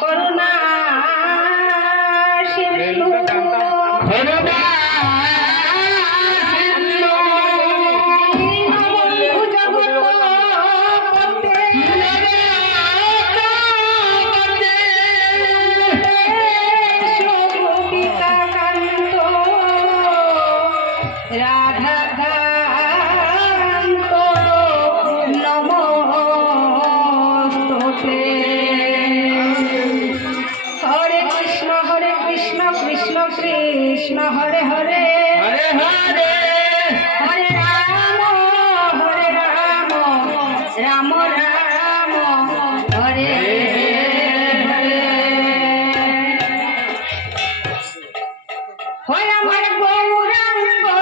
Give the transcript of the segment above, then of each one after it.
করুণা সিন্ধু Hola, Marco, Murano.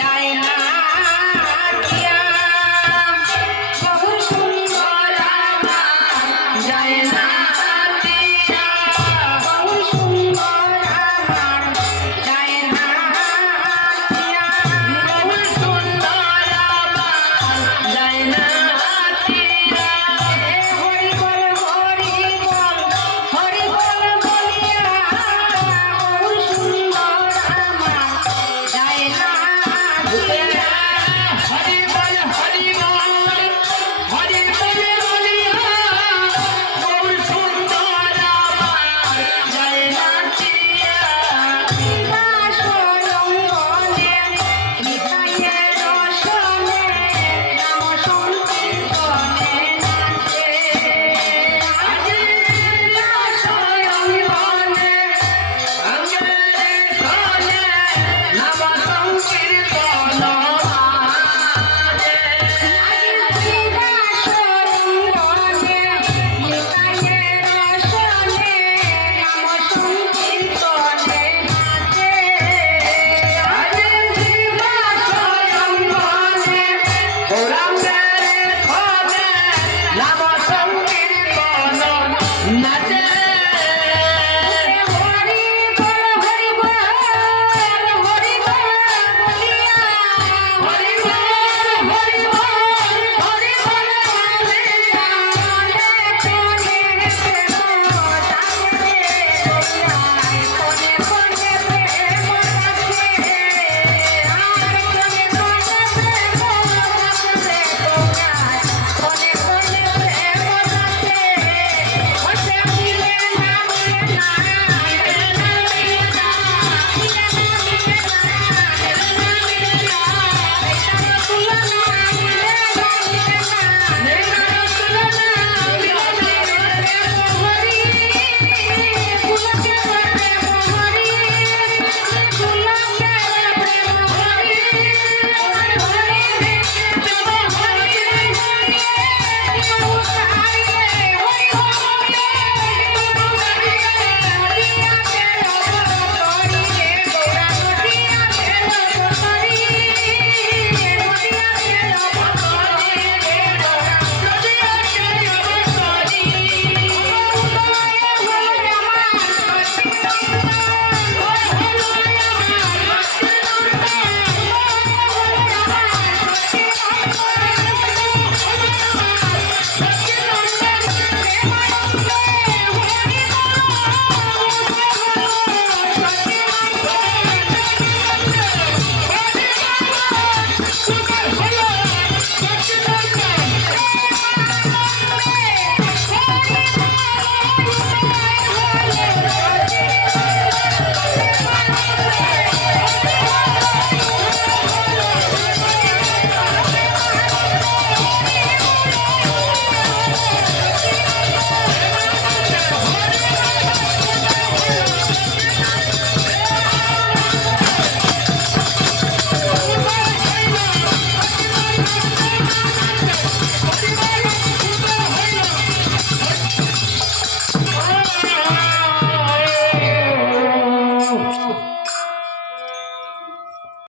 যায় না Hari Hari not